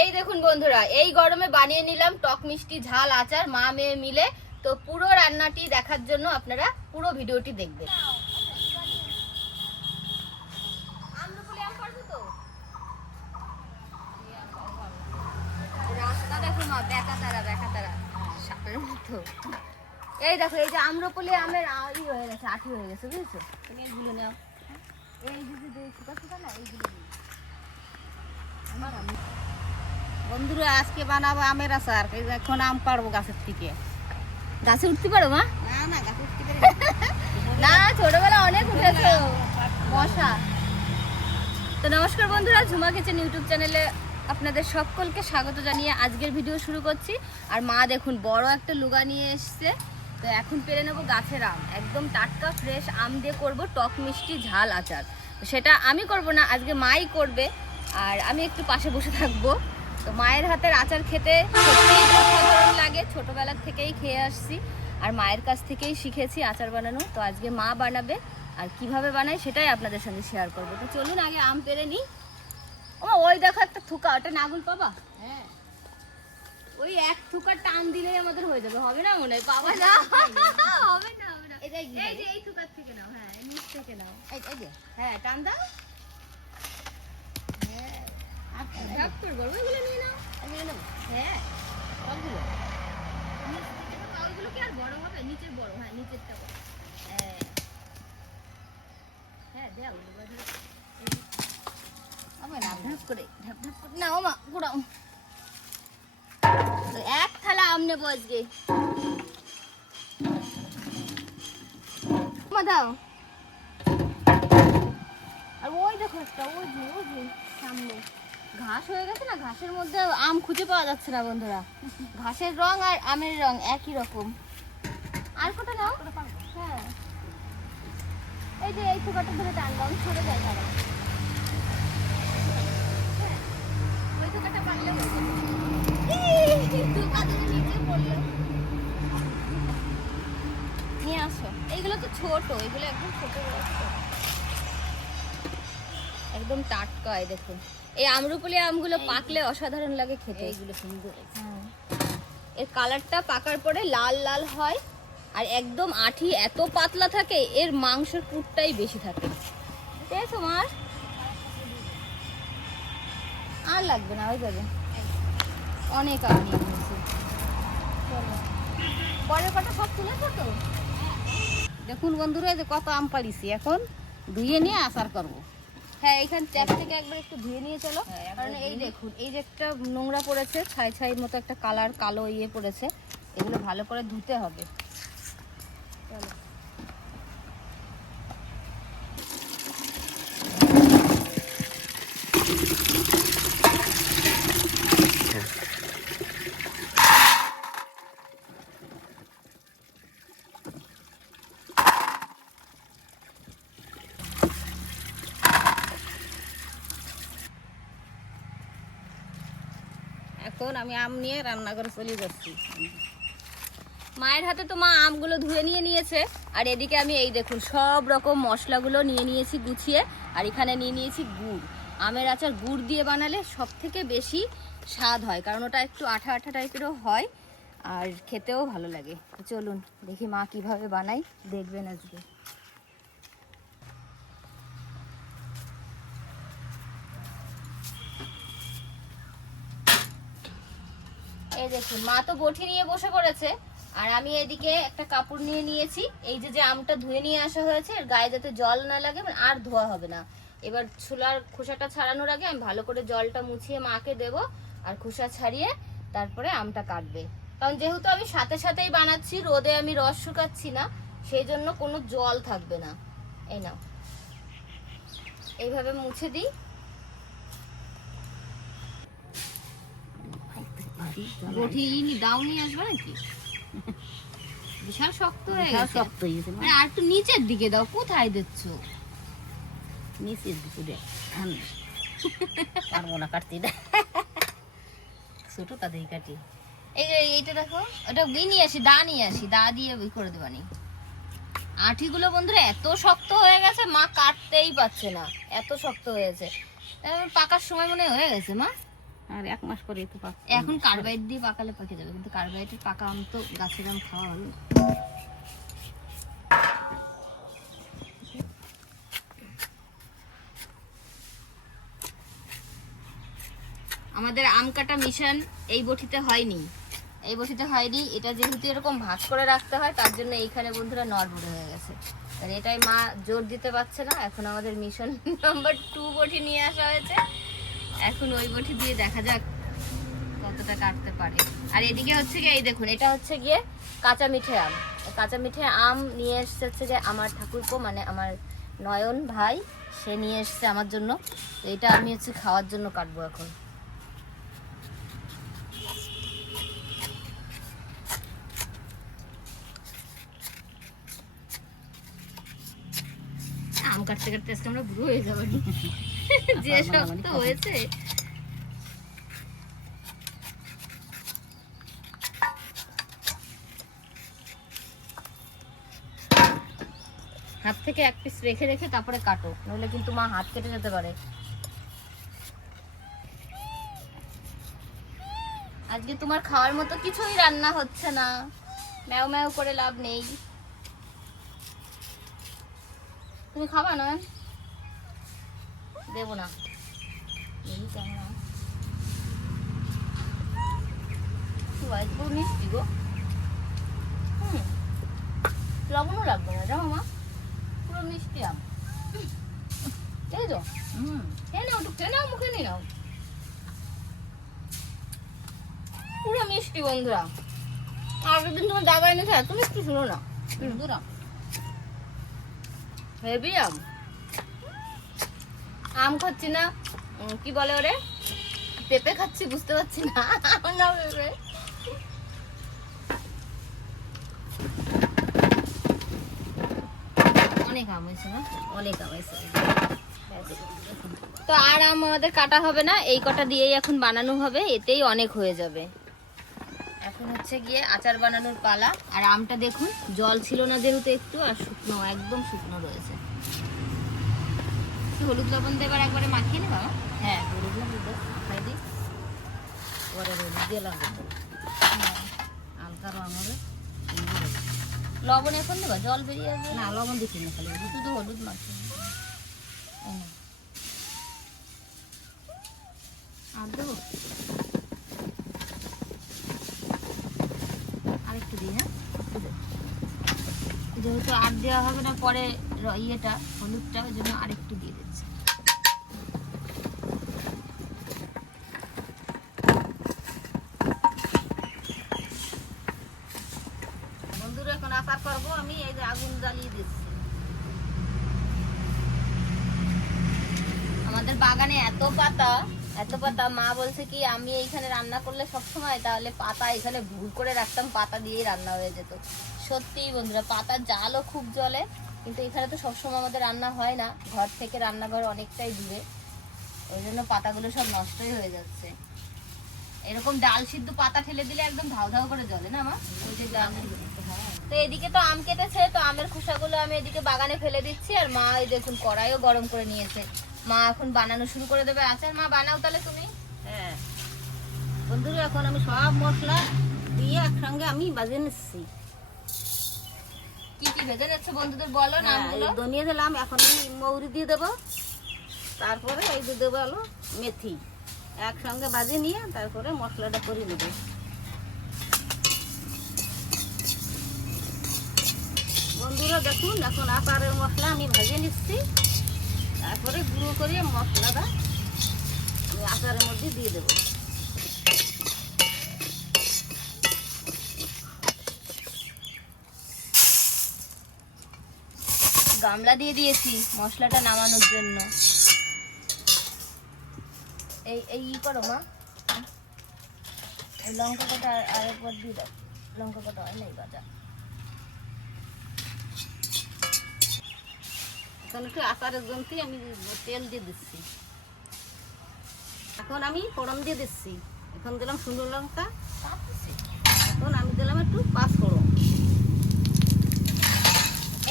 এই দেখুন বন্ধুরা, এই গরমে বানিয়ে নিলাম টক মিষ্টি ঝাল আচার মা মেয়ে মিলে। তো পুরো রান্নাটি দেখার জন্য আপনারা পুরো ভিডিওটি দেখবেন। রাস্তা দেখো মা, বেকাতারা সাপের মতো। এই দেখো, এই যে আম্রপলি আমের হয়ে গেছে, আঠি হয়ে গেছে, বুঝেছো? তুমি এগুলো নাও, এই যে শুকা না, এইগুলো আমার বন্ধুরা আজকে বানাবো আমের আচার। এখন আম পাড়বো গাছের থেকে। গাছে উঠতে পারো মা? না গাছে উঠতে পারি না, ছোটবেলা অনেক উঠেছো মশা। তো নমস্কার বন্ধুরা, ঝুমা কিচেন ইউটিউব চ্যানেলে আপনাদের সকলকে স্বাগত জানিয়ে আজকের ভিডিও শুরু করছি। আর মা দেখুন বড় একটা লুগা নিয়ে এসছে। তো এখন পেরে নেবো গাছের আম, একদম টাটকা ফ্রেশ আম দিয়ে করব টক মিষ্টি ঝাল আচার। তো সেটা আমি করব না, আজকে মাই করবে, আর আমি একটু পাশে বসে থাকবো। তো মায়ের হাতের আচার খেতে সত্যিই অসাধারণ লাগে, ছোটবেলার থেকেই খেয়ে আসছি আর মায়ের কাছ থেকেই শিখেছি আচার বানানো। তো আজকে মা বানাবে, আর কিভাবে বানায় সেটাই আপনাদের সঙ্গে শেয়ার করবো। তো চলুন আগে আম পেরে নিই। ও ওই দেখো একটা থুকা, ওটা নাগুল পাবা? হ্যাঁ, ওই এক থুকা টান দিলেই আমাদের হয়ে যাবে। হবে না মনে হয়? পাবা না, হবে না। এই যে এই থুকার থেকে নাও, হ্যাঁ নিচ থেকে নাও, এই যে হ্যাঁ টান দাও। হ্যাঁ ঢাক করে বড় ওইগুলো নিয়ে নাও, হ্যাঁ সবগুলো ওইগুলো কি আর বড় হবে? নিচের বড়, হ্যাঁ নিচেরটা বড়। হ্যাঁ দাও নাও মা, গুড়াও। এক থালা আম নেবো আজকে, মা দাও। আর ওই দেখো একটা, ওই যে সামনে ঘাস হয়ে গেছে না, ঘাসের মধ্যে আম খুঁজে পাওয়া যাচ্ছে না বন্ধুরা। ঘাসের রং আর আমের রং একই রকম। আর কোটা নাও, হ্যাঁ এই যে এই থুকাটা ধরে টান দাও, সরে যায় তারা। ওই থুকাটা পারলে হয়ে যাবে। নিয়ে আসো, এইগুলো তো ছোট, এগুলো একদম ছোট, একদম টাটকা। দেখুন এই আম্রপলি আমগুলো পাকলে অসাধারণ লাগে খেতে, এইগুলো সুন্দর। এর কালারটা পাকার পরে লাল লাল হয়, আর একদম আঠি এত পাতলা থাকে, এর মাংসের পুরটাই বেশি থাকে। দেখো মার আর লাগবে না, হয়ে যাবে, অনেক আম নিয়েছি। পরের কটা সব তুলেছো তো? দেখুন বন্ধুরা যে কত আম পাড়িছি, এখন ধুয়ে নিয়ে আচার করবো। হ্যাঁ এখান ট্যাপ থেকে একবার একটু ধুয়ে নিয়ে চলো, কারণ এই দেখুন এই যে একটা নোংরা পড়েছে, ছাই ছাই মতো একটা কালার, কালো পড়েছে, এগুলো ভালো করে ধুতে হবে। চলো এখন আমি আম নিয়ে রান্না করে চলে যাচ্ছি। মায়ের হাতে তো মা আমগুলো ধুয়ে নিয়ে নিয়েছে, আর এদিকে আমি এই দেখুন সব রকম মশলাগুলো নিয়ে নিয়েছি গুছিয়ে, আর এখানে নিয়ে নিয়েছি গুড়। আমের আচার গুড় দিয়ে বানালে সব থেকে বেশি স্বাদ হয়, কারণ ওটা একটু আঠা আঠা টাইপেরও হয় আর খেতেও ভালো লাগে। চলুন দেখি মা কিভাবে বানাই, দেখবেন আজকে। এই দেখুন মা তো বটি নিয়ে বসে পড়েছে, আর আমি এদিকে একটা কাপড় নিয়ে নিয়েছি। এই যে আমটা ধুয়ে নিয়ে আসা হয়েছে, এর গায়ে যাতে জল না লাগে, আর ধোয়া হবে না। এবার ছোলার খোসাটা ছাড়ানোর আগে আমি ভালো করে জলটা মুছিয়ে মাকে দেব, আর খোসা ছাড়িয়ে তারপরে আমটা কাটবে। কারণ যেহেতু আমি সাথে সাথেই বানাচ্ছি, রোদে আমি রস শুকাচ্ছি না, সেই জন্য কোনো জল থাকবে না। এই নাও, এইভাবে মুছে দিই। বটি দাও নিয়ে আসবে নাকি? বিশাল শক্ত হয়ে গেছে, শক্ত হয়ে গেছে। আর একটু নিচের দিকে দাও। কোথায় দিচ্ছ? নিচের দিকে দে, পারবো না কাটতে, ছোটটা দিয়ে কাটি। এইটা দেখো, ওটা নিয়ে আসি, দা নিয়ে আসি, দা দিয়ে করে দেবানি। আঠিগুলো বন্ধুরা এত শক্ত হয়ে গেছে, মা কাটতেই পারছে না, এত শক্ত হয়েছে। পাকার সময় মনে হয়ে গেছে মা। আর 1 মাস পরে তো পাক। এখন কার্বাইড দিয়ে পাকালে পাকে যাবে, কিন্তু কার্বাইডের পাকা আম তো গাছের আম খাওয়া হবে। আমাদের আম কাটা মিশন এই বটিতে হয়নি, এটা যেহেতু এরকম ভাগ করে রাখতে হয় তার জন্য এইখানে বন্ধুরা নড়বড়ে হয়ে গেছে। আর এটাই মা জোর দিতে পারছে না। এখন আমাদের মিশন নাম্বার 2 বটি নিয়ে আসা হয়েছে। এখন ওই বটি দিয়ে দেখা যাক কতটা কাটতে পারে। আর এদিকে হচ্ছে গিয়ে এই দেখুন, এটা হচ্ছে গিয়ে কাঁচা মিঠে আম। কাঁচা মিঠে আম নিয়ে এসছে হচ্ছে যে আমার ঠাকুরপো, মানে আমার নয়ন ভাই, সে নিয়ে এসছে আমার জন্য। তো এটা আমি হচ্ছে খাওয়ার জন্য কাটবো এখন। আম কাটতে কাটতে আজকে আমরা বুড়ো হয়ে যাবো, যে শক্ত হয়েছে। হাত থেকে 1 পিস রেখে রেখে তারপরে কাটো, নইলে কিন্তু মা হাত কেটে যেতে পারে। আজকে তোমার খাওয়ার মতো কিছুই রান্না হচ্ছে না, ম্যাও ম্যাও করে লাভ নেই। তুমি খাবা না? দেবো না। পুরো মিষ্টি গো। লবণও লাগবে না, জানো মা, পুরো মিষ্টি আম। এই তো খেয়ে নাও, খেয়ে নাও, মুখে নিয়ে নাও। পুরো মিষ্টি বন্ধুরা। আগের দিন তোমার দাবা এনে খায়, তুমি একটু শুনো না। হেভি আম। আম খাচ্ছি না, কি বলে ওরে, পেঁপে খাচ্ছি, বুঝতে পারছি না। না পেঁপে। অনেক আম হয়েছে না, অনেক আম হয়েছে। তো আর আম আমাদের কাটা হবে না, এই কটা দিয়েই এখন বানানো হবে, এতেই অনেক হয়ে যাবে। এখন হচ্ছে গিয়ে আচার বানানোর পালা। আর আমটা দেখুন, জল ছিল না যেহেতু একটু, আর শুকনো, একদম শুকনো রয়েছে। হলুদ লবণ দেবার একবারে মাখিয়ে নি বাবা। হ্যাঁ, হলুদ লবণ খাই দিই, পরে হলুদ দিয়ে লাগবে হালকা রং হবে। লবণ এখন দেবা, জল বেরিয়ে আসবে না, লবণ দিচ্ছি না, খালি শুধু হলুদ মাখিয়ে। আর দেবো আরেকটু দিই। হ্যাঁ, যেহেতু আর দেওয়া হবে না পরে ইয়েটা, হলুদটা, ওই জন্য আরেকটু দিয়ে দিচ্ছি। বন্ধুরা এখন আচার করবো আমি, এই যে আগুন জ্বালিয়ে দিচ্ছি। আমাদের বাগানে এত পাতা, মা বলছে কি আমি এইখানে রান্না করলে সব সময়, তাহলে পাতা এখানে ভুল করে রাখতাম, পাতা দিয়েই রান্না হয়ে যেত। সত্যিই বন্ধুরা, পাতার জালও খুব জ্বলে, কিন্তু এখানে তো সবসময় আমাদের রান্না হয় না, ঘর থেকে রান্নাঘর অনেকটাই দূরে, ওই জন্য পাতাগুলো সব নষ্টই হয়ে যাচ্ছে। এরকম ডাল সিদ্ধ পাতা ঠেলে দিলে একদম ধাউ ধাউ করে জ্বলে না মা, ওই যে ডাল। তো এদিকে তো আম কেটেছে, তো আমের খোসাগুলো আমি এদিকে বাগানে ফেলে দিচ্ছি। আর মা এই দেখুন কড়াইও গরম করে নিয়েছে, মা এখন বানানো শুরু করে দেবে আচার। মা বানাও তাহলে তুমি। হ্যাঁ বন্ধুরা, এখন আমি সব মশলা দিয়ে একসঙ্গে আমি বাজিয়ে নিচ্ছি। কি কি ভেজে যাচ্ছে বন্ধুদের বলো না। ধনিয়া দিলাম, এখন মৌরি দিয়ে দেবো, তারপরে এই দিয়ে দেবো হলো মেথি, একসঙ্গে বাজিয়ে নিয়ে তারপরে মশলাটা করে নেবো। বন্ধুরা দেখুন, এখন আচারের মশলা আমি ভেজে নিচ্ছি, তারপরে গুঁড়ো করে মশলাটা আমি আচারের মধ্যে দিয়ে দেবো। গামলা দিয়ে দিয়েছি মশলাটা নামানোর জন্য। এই এই করো মা, এই লঙ্কা কাটা আর একবার দিয়ে দাও, লঙ্কা কাটা হয় নাই বাজা। এখন একটু আচারের জন্যই আমি তেল দিয়ে দিচ্ছি। এখন আমি ফোড়ন দিয়ে দিচ্ছি, এখন দিলাম শুকনো লঙ্কা, এখন আমি দিলাম একটু 5 ফোড়ন।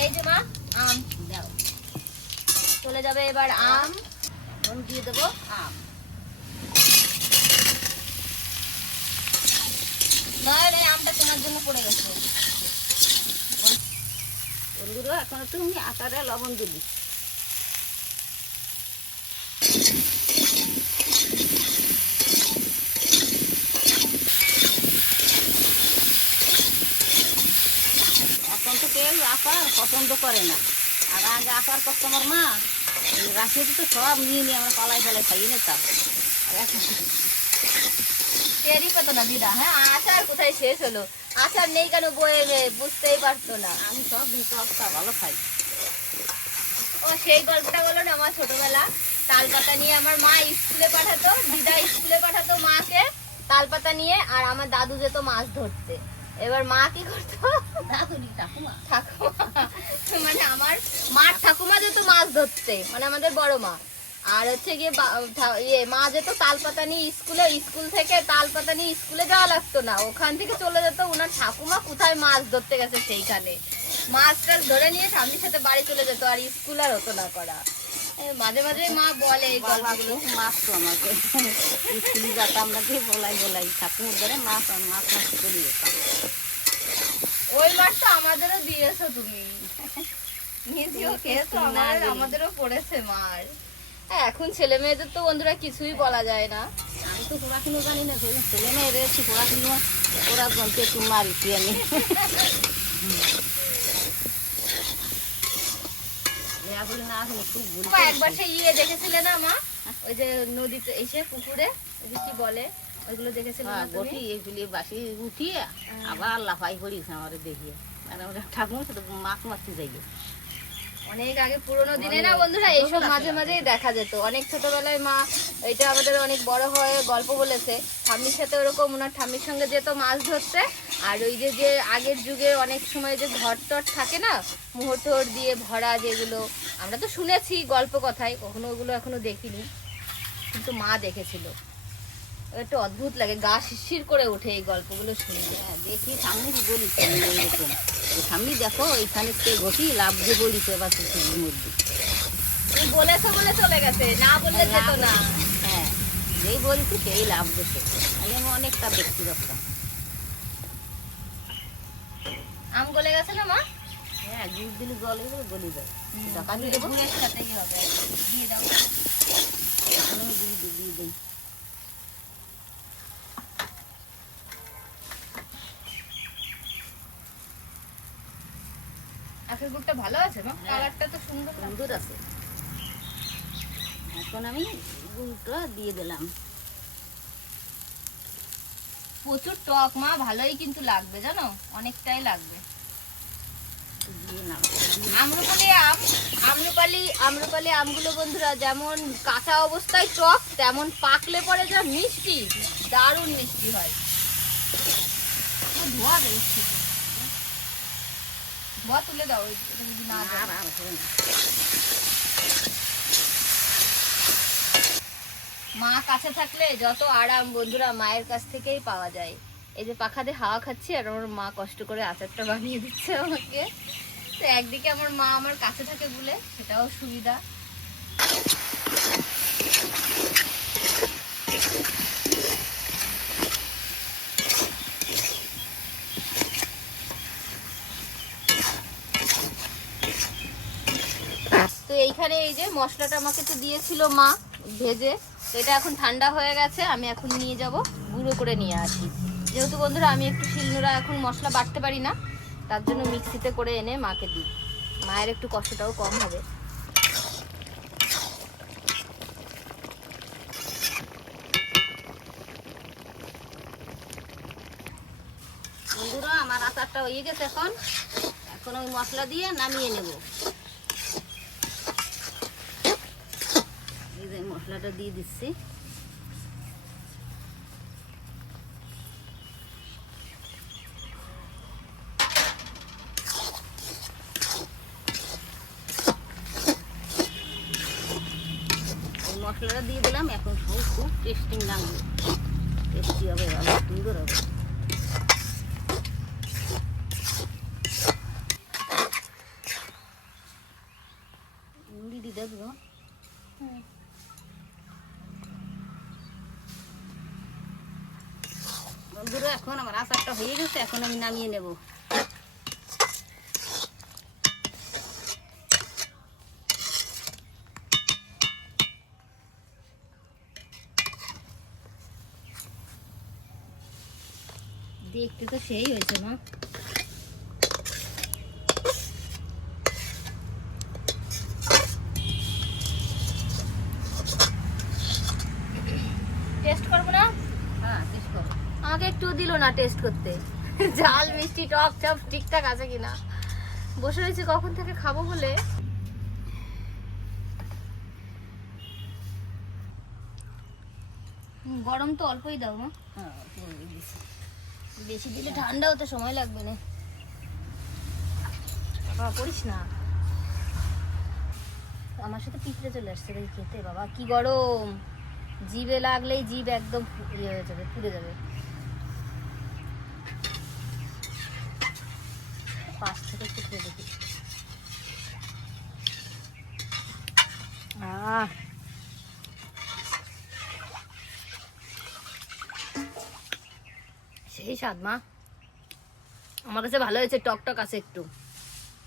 এই যে মা আম দাও, চলে যাবে এবার আম। এখন দিয়ে দেবো আম। একটা তোমার জন্য পড়ে গেছে। বন্ধুরা এখন তুমি আটারে লবণ দিবি। এখন তো কেউ আচার পছন্দ করে না, আর আগে আচার করতো আমার মা, রাখিয়ে তো সব নিয়ে নিয়ে আমরা পালাই পালাই খাইয়ে নিতাম। আর এখন টেরই পেতো না দিদা। হ্যাঁ, আচার কোথায় শেষ হলো, আচার নেই কেন বয়ে, বুঝতেই পারতো না। আমি সব দিন সবটা ভালো খাই। ও সেই গল্পটা বলো না আমার ছোটবেলা। তালপাতা নিয়ে আমার মা স্কুলে পাঠাতো, দিদা স্কুলে পাঠাতো মাকে তালপাতা নিয়ে, আর আমার দাদু যেত মাছ ধরতে। এবার মা কি করতো, দাদুরি ঠাকুমা ঠাকুমা মানে আমার মার ঠাকুমা যেত মাছ ধরতে, মানে আমাদের বড় মা। আর হচ্ছে গিয়ে মা যেত তালপাতা নিয়ে স্কুলে, স্কুল থেকে তালপাতা নিয়ে স্কুলে যাওয়া লাগতো না, ওখান থেকে চলে যেত ওনার ঠাকুমা কোথায় মাছ ধরতে গেছে সেইখানে মাছ টাছ ধরে নিয়ে স্বামীর সাথে বাড়ি চলে যেত, আর স্কুল আর হতো না করা। মাঝে মাঝে মা বলে এই গল্পগুলো। মাছ তো আমাকে স্কুলে যেতাম না, দিয়ে বলাই বলাই ঠাকুমার ধরে মাছ মাছ মাছ চলে যেতাম। ওই মাছটা আমাদেরও দিয়েছো তুমি, নিজেও খেয়েছো, আমাদেরও পড়েছে মার। এখন ছেলে মেয়েদের তো বন্ধুরা কিছুই বলা যায় না। আমি তো পড়াশুনো জানি না, সেই ছেলে মেয়ে রয়েছি পড়াশুনো, ওরা বলতে একটু মারিছি আমি। না হলে খুব ভুল মা একবার সে দেখেছিলে না মা, ওই যে নদীতে এসে পুকুরে ওই যে কি বলে ওইগুলো দেখেছিলে না তুমি? বটি এগুলি বাসি উঠিয়ে আবার লাফাই করিস আমার দেখিয়ে, আর আমরা ঠাকুমার সাথে মাছ মারতে যাই। অনেক আগে পুরোনো দিনে না বন্ধুরা এইসব মাঝে মাঝেই দেখা যেত। অনেক ছোটবেলায় মা এটা আমাদের অনেক বড় হয়ে গল্প বলেছে, ঠাম্মির সাথে ওরকম ওনার ঠাম্মির সঙ্গে যেত মাছ ধরতে। আর ওই যে যে আগের যুগে অনেক সময় যে ঘর টর থাকে না, মোহর দিয়ে ভরা, যেগুলো আমরা তো শুনেছি গল্প কথায়, কখনো ওগুলো এখনো দেখিনি, কিন্তু মা দেখেছিল। একটু অদ্ভুত লাগে, গা শিরশির করে ওঠে এই গল্পগুলো শুনলে। দেখি সামনে বলিস এরকম, সামনে দেখো এইখানে কে ঘটি লাভ দিয়ে বলিস এবার পুকুরের মধ্যে। তুমি বলেছো বলে চলে গেছে, না বললে যেত না। হ্যাঁ, যেই বলিছি সেই লাভ দিতে, তাহলে আমি অনেকটা দেখতে পারতাম। আম গলে গেছে না মা? হ্যাঁ, গুড় দিলে জলে গলি যায়। টাকা দিয়ে দেবো, গুড়ের সাথেই হবে, দিয়ে দাও। এখন আমি দিয়ে দিই। আখের গুড়টা ভালো আছে মা, কালারটা তো সুন্দর সুন্দর আছে। এখন আমি গুড়টা দিয়ে দিলাম। প্রচুর টক মা, ভালোই কিন্তু লাগবে জানো, অনেকটাই লাগবে। আম্রপালি আমগুলো বন্ধুরা যেমন কাঁচা অবস্থায় টক, তেমন পাকলে পরে যা মিষ্টি, দারুণ মিষ্টি হয়। ধোয়া বেরোচ্ছে, ধোয়া তুলে দাও, না মা কাছে থাকলে যত আরাম বন্ধুরা মায়ের কাছ থেকেই পাওয়া যায়। এই যে পাখা দিয়ে হাওয়া খাচ্ছি, আর আমার মা কষ্ট করে আচারটা বানিয়ে দিচ্ছে আমাকে। তো একদিকে আমার মা আমার কাছে থাকে বলে সেটাও সুবিধা। তো এইখানে এই যে মশলাটা আমাকে তো দিয়েছিল মা ভেজে, তো এটা এখন ঠান্ডা হয়ে গেছে, আমি এখন নিয়ে যাব গুঁড়ো করে নিয়ে আসি। যেহেতু বন্ধুরা আমি একটু শিলনোড়া এখন মশলা বাটতে পারি না, তার জন্য মিক্সিতে করে এনে মাকে দিই, মায়ের একটু কষ্টটাও কম হবে। বন্ধুরা আমার আচারটা হয়ে গেছে, এখন এখন ওই মশলা দিয়ে নামিয়ে নেব। এই যে মশলাটা দিয়ে দিচ্ছি। মশলাটা দিয়ে দিলাম, এখন খুব টেস্টিং লাগবে, টেস্টি হবে, ভালো সুন্দর হবে। মুড়ি দিয়ে দেবো। বন্ধুরা এখন আমার আচারটা হয়ে গেছে, এখন আমি নামিয়ে নেব। দেখতে তো সেই হয়েছে মা। টেস্ট করবো না? হ্যাঁ, শেষ করো। আমাকে একটু দিল না টেস্ট করতে, ঝাল মিষ্টি টক সব ঠিকঠাক আছে কিনা। বসে রয়েছি কখন থেকে খাবো বলে। গরম তো অল্পই দাও মা, হ্যাঁ, দিয়ে দিছি। বেশি দিলে ঠান্ডা হতে সময় লাগবে না। বাবা করিস না, আমার সাথে পিঁপড়ে চলে আসছে রে খেতে। বাবা কি গরম, জিভে লাগলেই জিভ একদম ইয়ে হয়ে যাবে, পুড়ে যাবে। পাশ থেকে একটু খেয়ে দেখি। সেই স্বাদ মা, আমার কাছে ভালো হয়েছে। টক টক আছে একটু,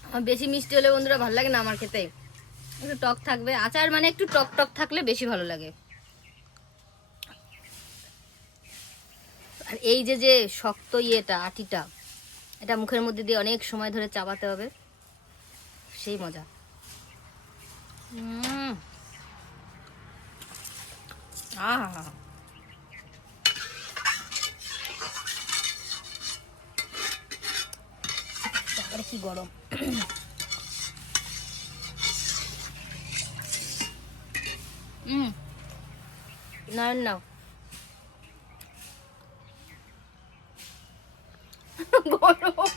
আমার বেশি মিষ্টি হলে বন্ধুরা ভালো লাগে না আমার খেতে, একটু টক থাকবে। আচার মানে একটু টক টক থাকলে বেশি ভালো লাগে। আর এই যে যে শক্ত ইয়েটা আটিটা, এটা মুখের মধ্যে দিয়ে অনেক সময় ধরে চাবাতে হবে, সেই মজা। আহা, তারপরে কি গরম। নয়ন নাও। গরম,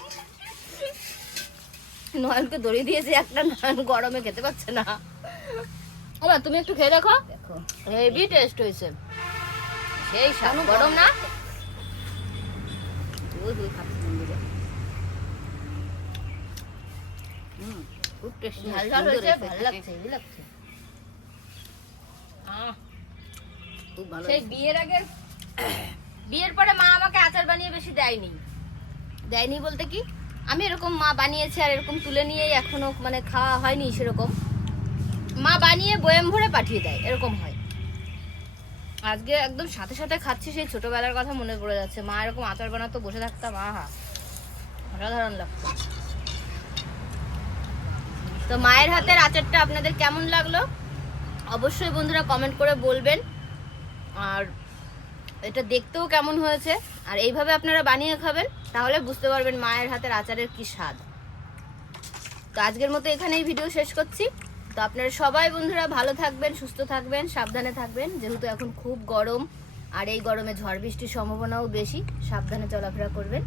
নয়নকে দড়ি দিয়েছে একটা, নয়ন গরমে খেতে পারছে না। ওমা তুমি একটু খেয়ে দেখো, দেখো হেভি টেস্ট হয়েছে, সেই স্বাদ। গরম না? ওই ওই খাচ্ছি বন্ধুরা। খুব টেস্টি, ঝাল ঝাল হয়েছে, ভালো লাগছে, হেভি লাগছে। খুব ভালো। সেই বিয়ের আগে, বিয়ের পরে মা আমাকে আচার বানিয়ে বেশি দেয়নি। দেয়নি বলতে কি, আমি এরকম মা বানিয়েছে আর এরকম তুলে নিয়ে এখনো মানে খাওয়া হয়নি সেরকম। মা বানিয়ে বয়াম ভরে পাঠিয়ে দেয়, এরকম হয়। আজকে একদম সাথে সাথে খাচ্ছি, সেই ছোটবেলার কথা মনে পড়ে যাচ্ছে। মা এরকম আচার বানাতো, বসে থাকতাম, আহা অসাধারণ লাগতো। তো মায়ের হাতের আচারটা আপনাদের কেমন লাগলো অবশ্যই বন্ধুরা কমেন্ট করে বলবেন। আর এটা দেখতেও কেমন হয়েছে, আর এইভাবে আপনারা বানিয়ে খাবেন, তাহলে বুঝতে পারবেন মায়ের হাতের আচারের কি স্বাদ। তো আজকের মতো এখানেই ভিডিও শেষ করছি। তো আপনারা সবাই বন্ধুরা ভালো থাকবেন, সুস্থ থাকবেন, সাবধানে থাকবেন, যেহেতু এখন খুব গরম, আর এই গরমে ঝড় বৃষ্টির সম্ভাবনাও বেশি। সাবধানে চলাফেরা করবেন।